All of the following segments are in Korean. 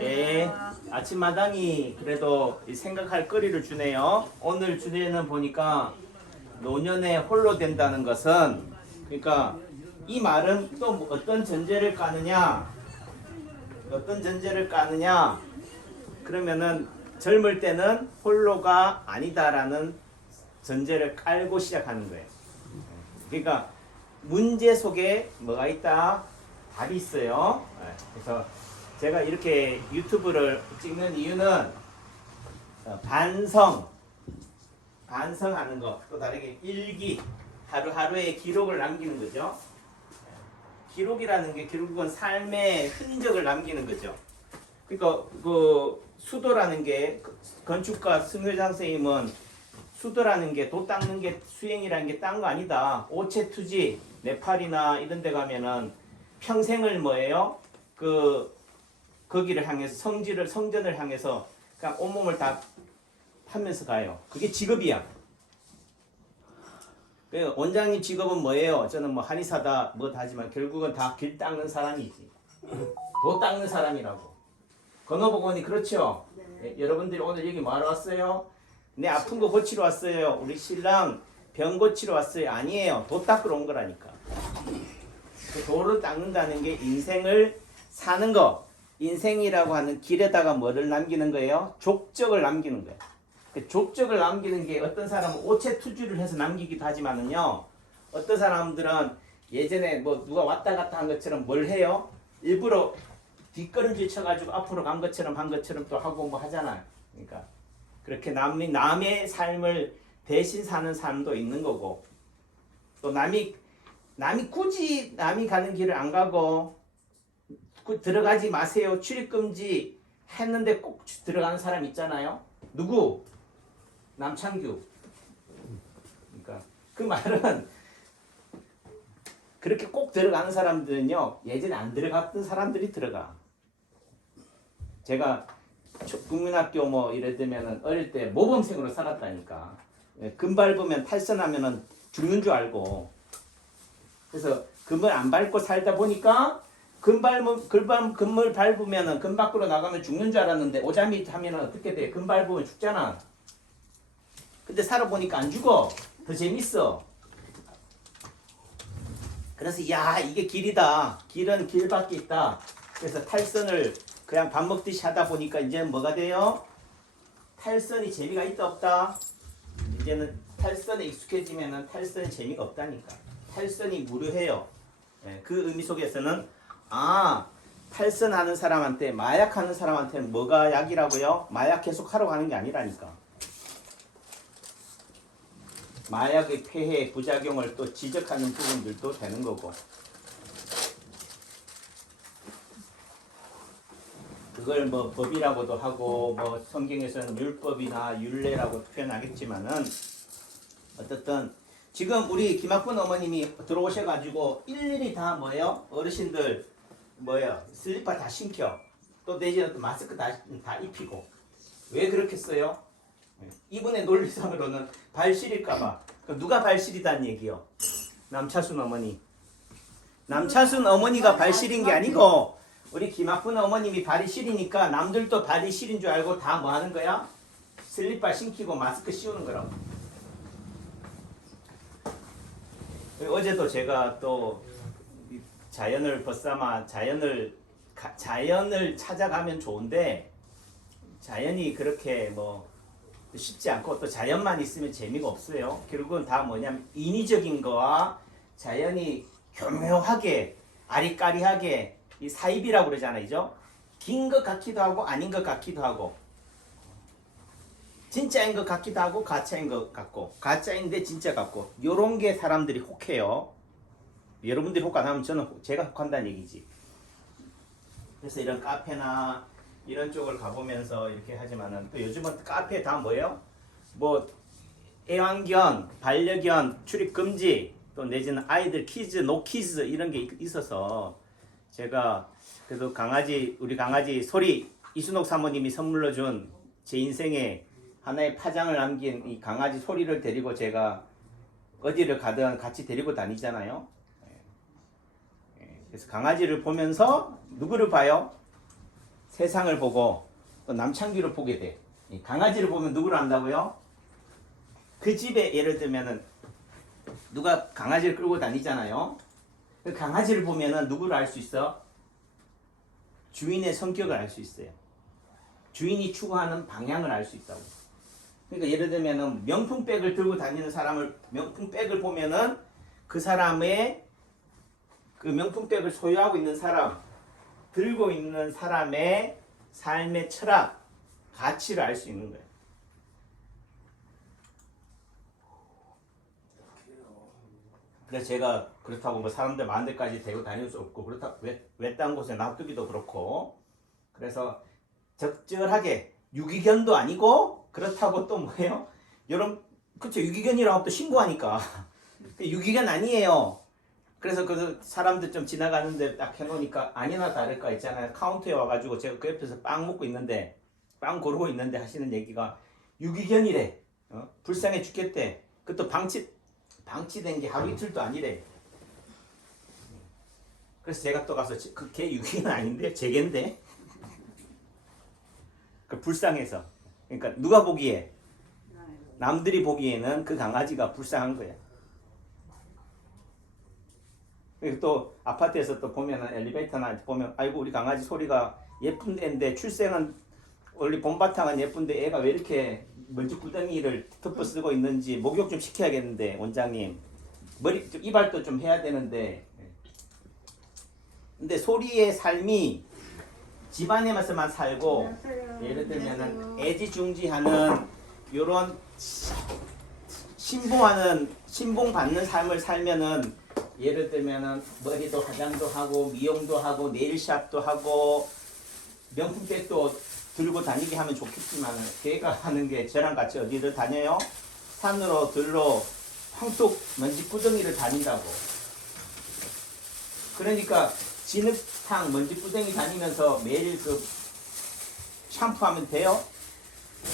예, 아침마당이 그래도 생각할 거리를 주네요. 오늘 주제는 보니까 노년에 홀로 된다는 것은, 그러니까 이 말은 또 어떤 전제를 까느냐, 그러면은 젊을 때는 홀로가 아니다라는 전제를 깔고 시작하는 거예요. 그러니까 문제 속에 뭐가 있다? 답이 있어요. 그래서 제가 이렇게 유튜브를 찍는 이유는 반성하는 것, 또 다르게 일기, 하루하루의 기록을 남기는 거죠. 기록이라는 게 결국은 삶의 흔적을 남기는 거죠. 그러니까 그 수도라는 게, 건축가 승효장 선생님은 수도라는 게, 도 닦는 게, 수행이라는 게 딴 거 아니다. 오체투지, 네팔이나 이런 데 가면은 평생을 뭐예요? 거기를 향해서 성전을 향해서 그냥 온몸을 다 하면서 가요. 그게 직업이야. 그 원장님 직업은 뭐예요? 저는 뭐 한의사다 뭐다 하지만 결국은 다 길 닦는 사람이지. 도 닦는 사람이라고. 건어복원이 그렇죠? 네. 여러분들이 오늘 여기 뭐하러 왔어요? 내 아픈 거 고치러 왔어요. 우리 신랑 병 고치러 왔어요. 아니에요. 도 닦으러 온 거라니까. 그 도를 닦는다는 게 인생을 사는 거. 인생이라고 하는 길에다가 뭐를 남기는 거예요? 족적을 남기는 거예요. 그 족적을 남기는 게 어떤 사람은 오체투지를 해서 남기기도 하지만은요, 어떤 사람들은 예전에 뭐 누가 왔다 갔다 한 것처럼 뭘 해요? 일부러 뒷걸음질 쳐가지고 앞으로 간 것처럼 한 것처럼 또 하고 뭐 하잖아요. 그러니까 그렇게 남의 삶을 대신 사는 사람도 있는 거고, 또 남이 굳이 남이 가는 길을 안 가고 들어가지 마세요. 출입금지 했는데 꼭 들어가는 사람 있잖아요. 누구? 남창규. 그러니까 그 말은 그렇게 꼭 들어가는 사람들은요, 예전에 안 들어갔던 사람들이 들어가. 제가 국민학교 뭐 이래 되면은 어릴 때 모범생으로 살았다니까. 금 밟으면 탈선하면은 죽는 줄 알고. 그래서 금을 안 밟고 살다 보니까 금을 밟으면은 금 밖으로 나가면 죽는 줄 알았는데 오자미 하면은 어떻게 돼? 금 밟으면 죽잖아. 근데 살아보니까 안 죽어. 더 재밌어. 그래서 야, 이게 길이다. 길은 길밖에 있다. 그래서 탈선을 그냥 밥 먹듯이 하다 보니까 이제는 뭐가 돼요? 탈선이 재미가 있다 없다? 이제는 탈선에 익숙해지면은 탈선이 재미가 없다니까. 탈선이 무료해요. 그 의미 속에서는 탈선하는 사람한테, 마약하는 사람한테는 뭐가 약이라고요? 마약 계속 하러 가는 게 아니라니까. 마약의 폐해, 부작용을 또 지적하는 부분들도 되는 거고. 그걸 뭐 법이라고도 하고, 뭐 성경에서는 율법이나 율례라고 표현하겠지만은, 어쨌든 지금 우리 김학분 어머님이 들어오셔가지고 일일이 다 뭐예요? 어르신들 뭐예요? 슬리퍼 다 신겨. 또 내지는 또 마스크 다 입히고. 왜 그렇게 써요? 이분의 논리상으로는 발 시릴까봐. 그럼 누가 발 시리다는 얘기요? 남차순 어머니. 남차순 어머니가 발 시린 게 아니고 우리 김학분 어머님이 발이 시리니까 남들도 발이 시린 줄 알고 다 뭐 하는 거야? 슬리퍼 신기고 마스크 씌우는 거라고. 어제도 제가 또 자연을 벗삼아 자연을 찾아가면 좋은데 자연이 그렇게 뭐 쉽지 않고 또 자연만 있으면 재미가 없어요. 결국은 다 뭐냐면 인위적인 거와 자연이 교묘하게 아리까리하게 이 사입이라고 그러잖아요. 긴 것 같기도 하고 아닌 것 같기도 하고 진짜인 것 같기도 하고 가짜인 것 같고 가짜인데 진짜 같고 요런 게 사람들이 혹해요. 여러분들이 혹 안 하면 제가 혹한다는 얘기지. 그래서 이런 카페나 이런 쪽을 가보면서 이렇게 하지만은 또 요즘은 카페 다 뭐예요? 뭐 애완견, 반려견 출입 금지 또 내지는 아이들 키즈, 노키즈 이런 게 있어서 제가 그래도 우리 강아지 소리 이순옥 사모님이 선물로 준 제 인생에 하나의 파장을 남긴 이 강아지 소리를 데리고 제가 어디를 가든 같이 데리고 다니잖아요. 그래서 강아지를 보면서 누구를 봐요? 세상을 보고 또 남창규를 보게 돼. 이 강아지를 보면 누구를 안다고요? 그 집에 예를 들면은 누가 강아지를 끌고 다니잖아요. 그 강아지를 보면은 누구를 알 수 있어? 주인의 성격을 알 수 있어요. 주인이 추구하는 방향을 알 수 있다고. 그러니까 예를 들면은 명품백을 들고 다니는 사람을 명품백을 보면은 그 사람의 그 명품백을 소유하고 있는 사람, 들고 있는 사람의 삶의 철학, 가치를 알 수 있는 거예요. 그래서 제가 그렇다고 뭐 사람들 많은 데까지 데리고 다닐 수 없고 그렇다 외딴 곳에 놔두기도 그렇고 그래서 적절하게 유기견도 아니고 그렇다고 또 뭐예요? 여러분 그쵸 유기견이라고 또 신고하니까 유기견 아니에요. 그래서 그 사람들 좀 지나가는데 딱 해놓으니까 아니나 다를까 있잖아요. 카운터에 와가지고 제가 그 옆에서 빵 먹고 있는데 빵 고르고 있는데 하시는 얘기가 유기견이래. 불쌍해 죽겠대. 그것도 방치된 게 하루 이틀도 아니래. 그래서 제가 또 가서 그 개 유기견 아닌데 제 개인데. 그 불쌍해서. 그러니까 누가 보기에 남들이 보기에는 그 강아지가 불쌍한 거야. 그리고 또 아파트에서 또 보면은 엘리베이터나 보면 아이고 우리 강아지 소리가 예쁜 애인데 출생은 원래 봄바탕은 예쁜데 애가 왜 이렇게 먼지 구덩이를 덮어 쓰고 있는지 목욕 좀 시켜야겠는데 원장님 머리 좀 이발도 좀 해야 되는데 근데 소리의 삶이 집안에서만 살고 예를 들면은 애지중지하는 요런 신봉받는 삶을 살면은 예를 들면은 머리도 화장도 하고 미용도 하고 네일샵도 하고 명품백도 들고 다니게 하면 좋겠지만 걔가 하는 게 저랑 같이 어디를 다녀요? 산으로 들로 황토 먼지 구덩이를 다닌다고. 그러니까 진흙탕 먼지 구덩이 다니면서 매일 그 샴푸하면 돼요?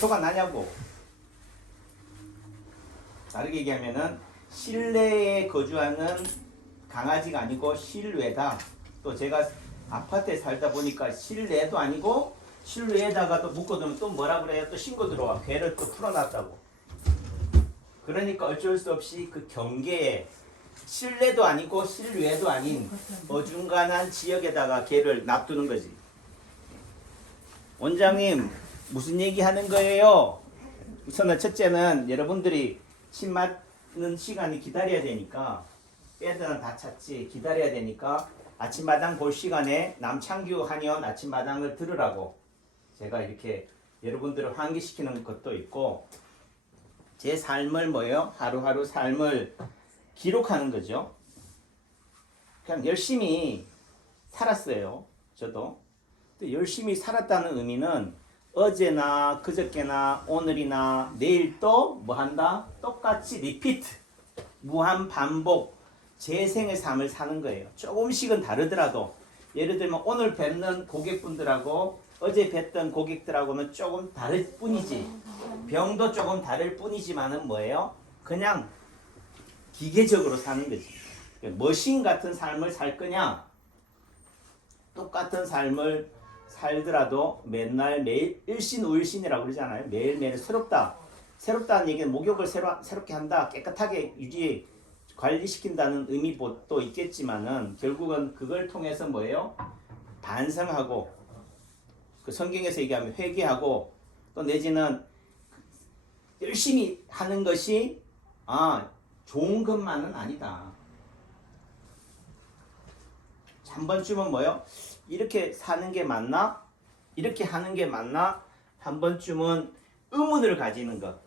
표가 나냐고. 다르게 얘기하면은 실내에 거주하는 강아지가 아니고 실외다. 또 제가 아파트에 살다 보니까 실내도 아니고 실외에다가 또 묶어두면 또 뭐라 그래요? 또 신고 들어와. 괴를 또 풀어놨다고. 그러니까 어쩔 수 없이 그 경계에 실내도 아니고 실외도 아닌 어중간한 지역에다가 개를 놔두는 거지. 원장님 무슨 얘기 하는 거예요? 우선은 첫째는 여러분들이 침 맞는 시간이 기다려야 되니까 애들은 다 찼지 기다려야 되니까 아침마당 볼 시간에 남창규 한의원 아침마당을 들으라고 제가 이렇게 여러분들을 환기시키는 것도 있고 제 삶을 뭐예요? 하루하루 삶을 기록하는 거죠. 그냥 열심히 살았어요. 저도. 열심히 살았다는 의미는 어제나 그저께나 오늘이나 내일도 뭐 한다? 똑같이 리피트. 무한 반복. 재생의 삶을 사는 거예요. 조금씩은 다르더라도 예를 들면 오늘 뵙는 고객분들하고 어제 뵀던 고객들하고는 조금 다를 뿐이지 병도 조금 다를 뿐이지만은 뭐예요? 그냥 기계적으로 사는 거지. 머신 같은 삶을 살 거냐? 똑같은 삶을 살더라도 맨날 매일 일신우일신이라고 그러잖아요. 매일매일 새롭다. 새롭다는 얘기는 목욕을 새롭게 한다. 깨끗하게 유지 관리시킨다는 의미도 있겠지만은 결국은 그걸 통해서 뭐예요? 반성하고 그 성경에서 얘기하면 회개하고 또 내지는 열심히 하는 것이 좋은 것만은 아니다. 한 번쯤은 뭐예요? 이렇게 사는 게 맞나? 이렇게 하는 게 맞나? 한 번쯤은 의문을 가지는 것.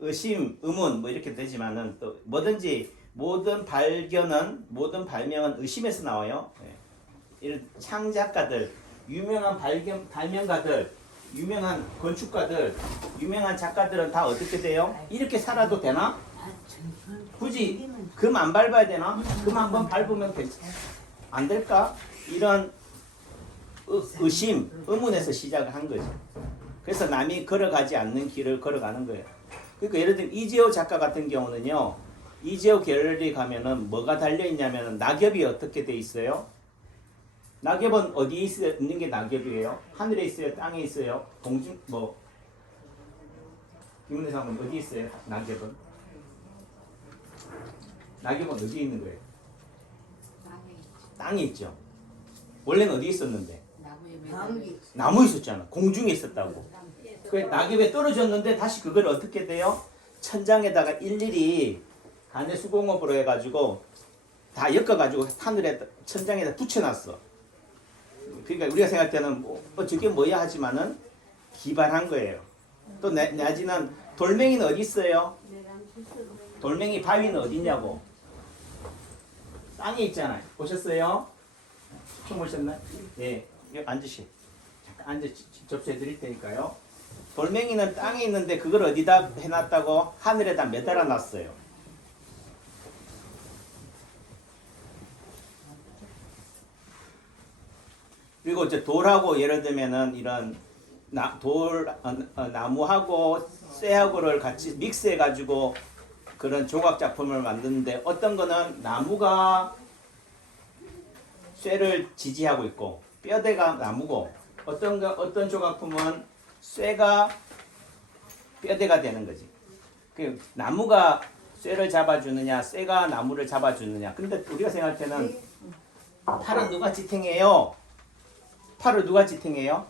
의심, 의문 뭐 이렇게 되지만은 또 뭐든지 모든 발견은 모든 발명은 의심에서 나와요. 이런 창작가들, 유명한 발명가들, 유명한 건축가들, 유명한 작가들은 다 어떻게 돼요? 이렇게 살아도 되나? 굳이 금 안 밟아야 되나? 금 한번 밟으면 안 될까? 이런 의심, 의문에서 시작을 한 거죠. 그래서 남이 걸어가지 않는 길을 걸어가는 거예요. 그러니까 예를 들면 이재호 작가 같은 경우는요. 이재호 갤러리 가면은 뭐가 달려있냐면은 낙엽이 어떻게 돼 있어요? 낙엽은 어디에 있는 게 낙엽이에요? 하늘에 있어요? 땅에 있어요? 공중 뭐 김은혜 사람은 어디 있어요? 낙엽은? 낙엽은 어디에 있는 거예요? 땅에 있죠. 원래는 어디 있었는데? 나무에 있었잖아. 공중에 있었다고. 그 낙엽에 떨어졌는데 다시 그걸 어떻게 돼요? 천장에다가 일일이 간의 수공업으로 해가지고 다 엮어가지고 하늘에 천장에다 붙여놨어. 그러니까 우리가 생각할 때는 저게 뭐야 하지만은 기발한 거예요. 또 내지는 돌멩이는 어디 있어요? 돌멩이 바위는 어디 있냐고? 땅에 있잖아요. 보셨어요? 처음 보셨나요? 예, 앉으시. 잠깐 앉아 접수해 드릴 테니까요. 돌멩이는 땅에 있는데 그걸 어디다 해놨다고? 하늘에다 매달아 놨어요. 그리고 이제 돌하고 예를 들면은 이런 나무하고 쇠하고를 같이 믹스해 가지고 그런 조각 작품을 만드는데 어떤 거는 나무가 쇠를 지지하고 있고 뼈대가 나무고 어떤 조각품은 쇠가 뼈대가 되는 거지. 그 나무가 쇠를 잡아주느냐 쇠가 나무를 잡아주느냐. 근데 우리가 생각할 때는 팔은 누가 지탱해요? 팔을 누가 지탱해요?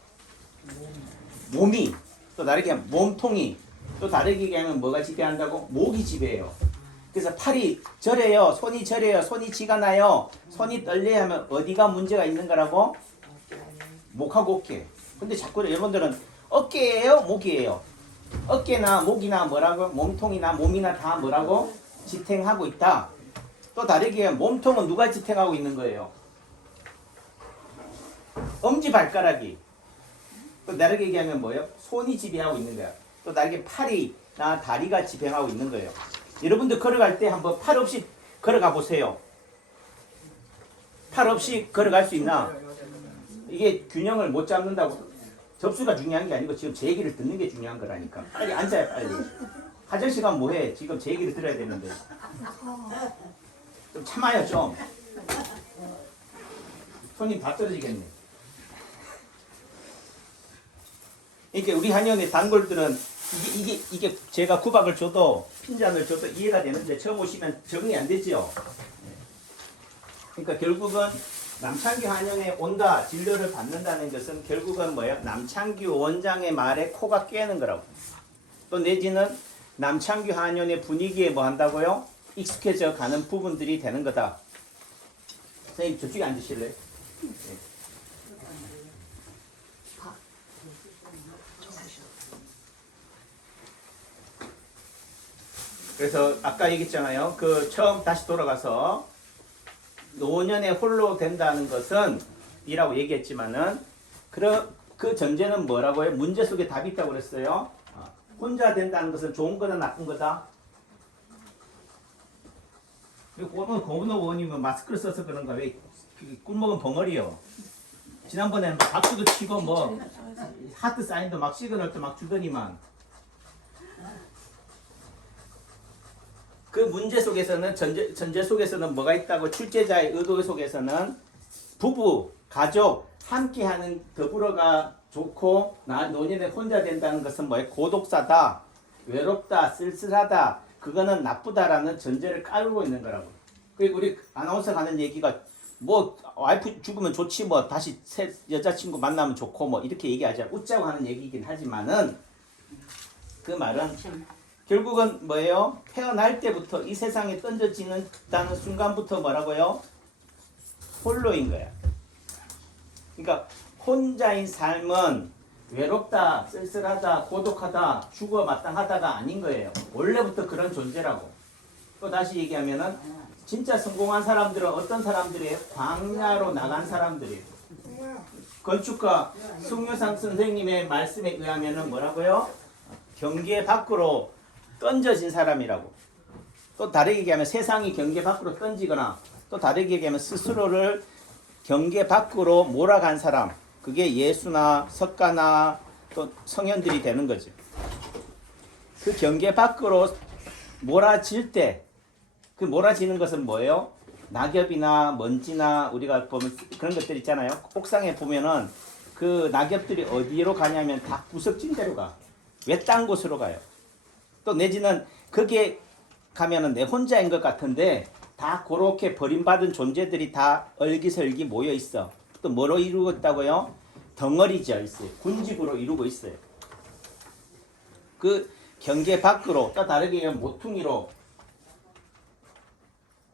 몸이. 또 다르게 하면 몸통이. 또 다르게 얘기하면 뭐가 지배한다고? 목이 지배해요. 그래서 팔이 저려요. 손이 저려요. 손이 지가 나요. 손이 떨려야 하면 어디가 문제가 있는 거라고? 목하고 어깨. 근데 자꾸 여러분들은 어깨예요? 목이에요? 어깨나 목이나 뭐라고? 몸통이나 몸이나 다 뭐라고? 지탱하고 있다. 또 다르게 하면 몸통은 누가 지탱하고 있는 거예요? 엄지발가락이. 또 다르게 얘기하면 뭐예요? 손이 지배하고 있는 거야. 또 다르게 팔이나 다리가 지배하고 있는 거예요. 여러분들 걸어갈 때 한번 팔 없이 걸어가 보세요. 팔 없이 걸어갈 수 있나? 이게 균형을 못 잡는다고. 접수가 중요한 게 아니고 지금 제 얘기를 듣는 게 중요한 거라니까. 빨리 앉아요, 빨리. 화장실 가면 뭐해? 지금 제 얘기를 들어야 되는데. 좀 참아요, 좀. 손님 다 떨어지겠네. 이게 우리 한의원의 단골들은 이게 제가 구박을 줘도 핀잔을 줘도 이해가 되는데 처음 오시면 적응이 안 되죠. 그러니까 결국은 남창규 한의원에 온다, 진료를 받는다는 것은 결국은 뭐예요? 남창규 원장의 말에 코가 깨는 거라고. 또 내지는 남창규 한의원의 분위기에 뭐 한다고요? 익숙해져 가는 부분들이 되는 거다. 선생님 저쪽에 앉으실래요? 네. 그래서 아까 얘기했잖아요. 그 처음 다시 돌아가서 노년에 홀로 된다는 것은 이라고 얘기했지만은 그 전제는 뭐라고요? 문제 속에 답이 있다고 그랬어요. 혼자 된다는 것은 좋은 거다 나쁜 거다? 오늘 고문호 의원님은 마스크를 써서 그런가 왜 꿀먹은 벙어리요. 지난번에는 박수도 치고 뭐 하트 사인도 막 시그널도 막 주더니만 그 문제 속에서는 전제 속에서는 뭐가 있다고? 출제자의 의도 속에서는 부부, 가족 함께하는 더불어가 좋고 노년에 혼자 된다는 것은 뭐예요? 고독사다, 외롭다, 쓸쓸하다, 그거는 나쁘다라는 전제를 깔고 있는 거라고. 그리고 우리 아나운서가 하는 얘기가 뭐 와이프 죽으면 좋지 뭐 다시 새 여자친구 만나면 좋고 뭐 이렇게 얘기하자 웃자고 하는 얘기이긴 하지만은 그 말은 결국은 뭐예요? 태어날 때부터 이 세상에 던져지는다는 순간부터 뭐라고요? 홀로인 거야. 그러니까 혼자인 삶은 외롭다, 쓸쓸하다, 고독하다, 죽어 마땅하다가 아닌 거예요. 원래부터 그런 존재라고. 또 다시 얘기하면은 진짜 성공한 사람들은 어떤 사람들이에요? 광야로 나간 사람들이에요. 건축가 승유상 선생님의 말씀에 의하면은 뭐라고요? 경계 밖으로 던져진 사람이라고. 또 다르게 얘기하면 세상이 경계 밖으로 던지거나 또 다르게 얘기하면 스스로를 경계 밖으로 몰아간 사람. 그게 예수나 석가나 또 성현들이 되는 거죠. 그 경계 밖으로 몰아질 때 그 몰아지는 것은 뭐예요? 낙엽이나 먼지나 우리가 보면 그런 것들 있잖아요. 옥상에 보면은 그 낙엽들이 어디로 가냐면 다 구석진 데로 가. 외딴 곳으로 가요. 또 내지는 거기에 가면은 내 혼자인 것 같은데 다 그렇게 버림받은 존재들이 다 얼기설기 모여 있어. 또 뭐로 이루고 있다고요? 덩어리져 있어요. 군집으로 이루고 있어요. 그 경계 밖으로 또 다르게 모퉁이로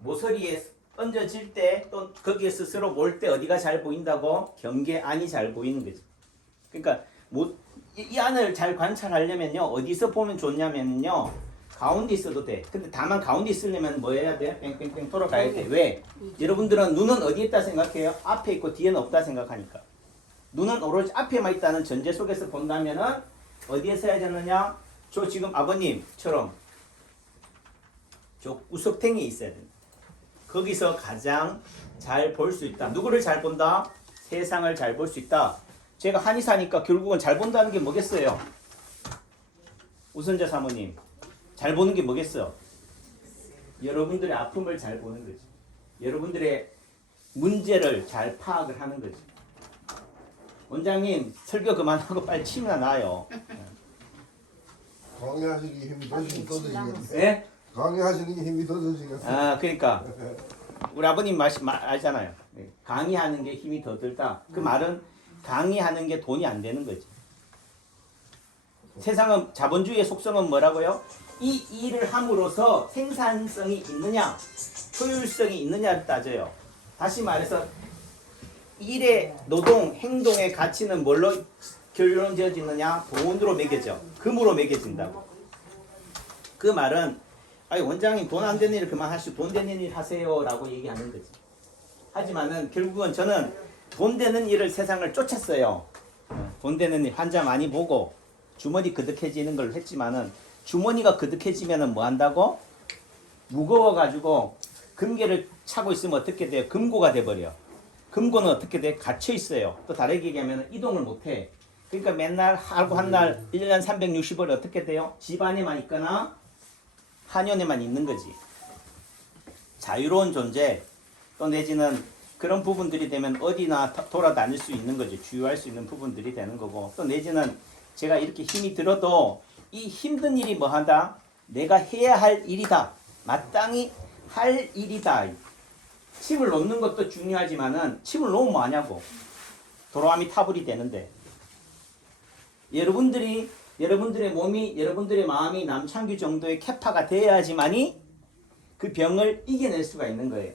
모서리에 얹어질 때 또 거기에 스스로 몰 때 어디가 잘 보인다고? 경계 안이 잘 보이는 거지. 그러니까 이 안을 잘 관찰하려면요 어디서 보면 좋냐면요 가운데 있어도 돼. 근데 다만 가운데 있으려면 뭐 해야 돼? 뺑뺑뺑 돌아가야 돼. 왜? 여러분들은 눈은 어디에 있다 생각해요? 앞에 있고 뒤에는 없다 생각하니까. 눈은 오로지 앞에만 있다는 전제 속에서 본다면은 어디에 서야 되느냐? 저 지금 아버님처럼 저 우석탱이에 있어야 됩니다. 거기서 가장 잘 볼 수 있다. 누구를 잘 본다? 세상을 잘 볼 수 있다. 제가 한의사니까 결국은 잘 본다는 게 뭐겠어요? 우선자 사모님. 잘 보는 게 뭐겠어? 여러분들의 아픔을 잘 보는 거지. 여러분들의 문제를 잘 파악을 하는 거지. 원장님 설교 그만하고 빨리 침이나 놔요. 강의하시기 힘이 더 드시겠어요. 예? 강의하시는 게 힘이 더 드시겠어요. 아 그러니까 우리 아버님 알잖아요. 강의하는 게 힘이 더 들다. 그 말은 강의하는 게 돈이 안 되는 거지. 세상은 자본주의의 속성은 뭐라고요? 이 일을 함으로써 생산성이 있느냐, 효율성이 있느냐를 따져요. 다시 말해서 일의 노동, 행동의 가치는 뭘로 결론 지어지느냐? 돈으로 매겨져. 금으로 매겨진다고. 그 말은 아니 원장님 돈 안 되는 일 그만하시고 돈 되는 일 하세요 라고 얘기하는 거지. 하지만은 결국은 저는 돈 되는 일을 세상을 쫓았어요. 돈 되는 일 환자 많이 보고 주머니 그득해지는 걸 했지만은 주머니가 그득해지면은 뭐 한다고? 무거워가지고 금괴를 차고 있으면 어떻게 돼요? 금고가 돼버려. 금고는 어떻게 돼? 갇혀 있어요. 또 다르게 얘기하면 이동을 못해. 그러니까 맨날 하고 한 날 1년 360일 어떻게 돼요? 집 안에만 있거나 한연에만 있는 거지. 자유로운 존재 또 내지는 그런 부분들이 되면 어디나 돌아다닐 수 있는 거지. 주유할 수 있는 부분들이 되는 거고 또 내지는 제가 이렇게 힘이 들어도 이 힘든 일이 뭐 한다? 내가 해야 할 일이다. 마땅히 할 일이다. 침을 놓는 것도 중요하지만은 침을 놓으면 뭐 하냐고. 도로함이 타불이 되는데 여러분들의 몸이 여러분들의 마음이 남창규 정도의 캐파가 돼야지만이 그 병을 이겨낼 수가 있는 거예요.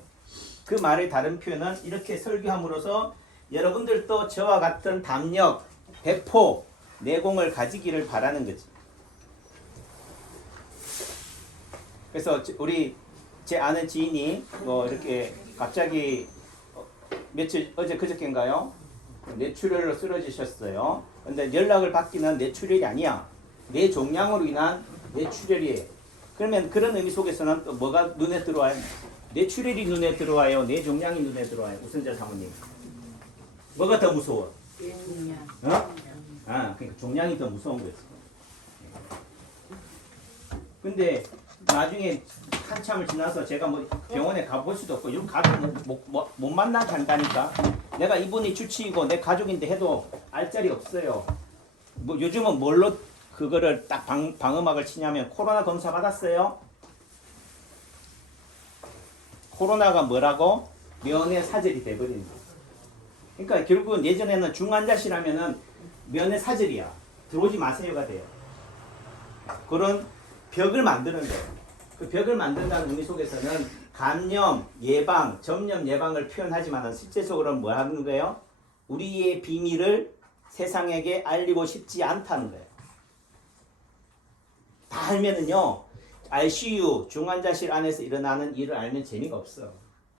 그 말의 다른 표현은 이렇게 설교함으로써 여러분들도 저와 같은 담력, 배포, 내공을 가지기를 바라는 거지. 그래서 제 아는 지인이 뭐 이렇게 갑자기 며칠 어제 그저께인가요? 뇌출혈로 쓰러지셨어요. 근데 연락을 받기는 뇌출혈이 아니야. 뇌종양으로 인한 뇌출혈이에요. 그러면 그런 의미 속에서는 또 뭐가 눈에 들어와요? 뇌출혈이 눈에 들어와요? 뇌종양이 눈에 들어와요? 우선자 사모님. 뭐가 더 무서워? 뇌종양. 어? 아, 그러니까 종양이 더 무서운 거지. 근데 나중에 한참을 지나서 제가 뭐 병원에 가볼 수도 없고 이런 가족 못 만나게 한다니까. 내가 이분이 주치이고 내 가족인데 해도 알 자리 없어요. 뭐 요즘은 뭘로 그거를 딱 방음막을 치냐면 코로나 검사 받았어요. 코로나가 뭐라고? 면회 사절이 돼버리는 거야. 그러니까 결국은 예전에는 중환자실하면은 면회 사절이야. 들어오지 마세요가 돼요. 그런 벽을 만드는 거예요. 그 벽을 만든다는 의미 속에서는 감염, 예방, 전염 예방을 표현하지만 실제적으로는 뭐 하는 거예요? 우리의 비밀을 세상에게 알리고 싶지 않다는 거예요. 다 알면은요, ICU, 중환자실 안에서 일어나는 일을 알면 재미가 없어.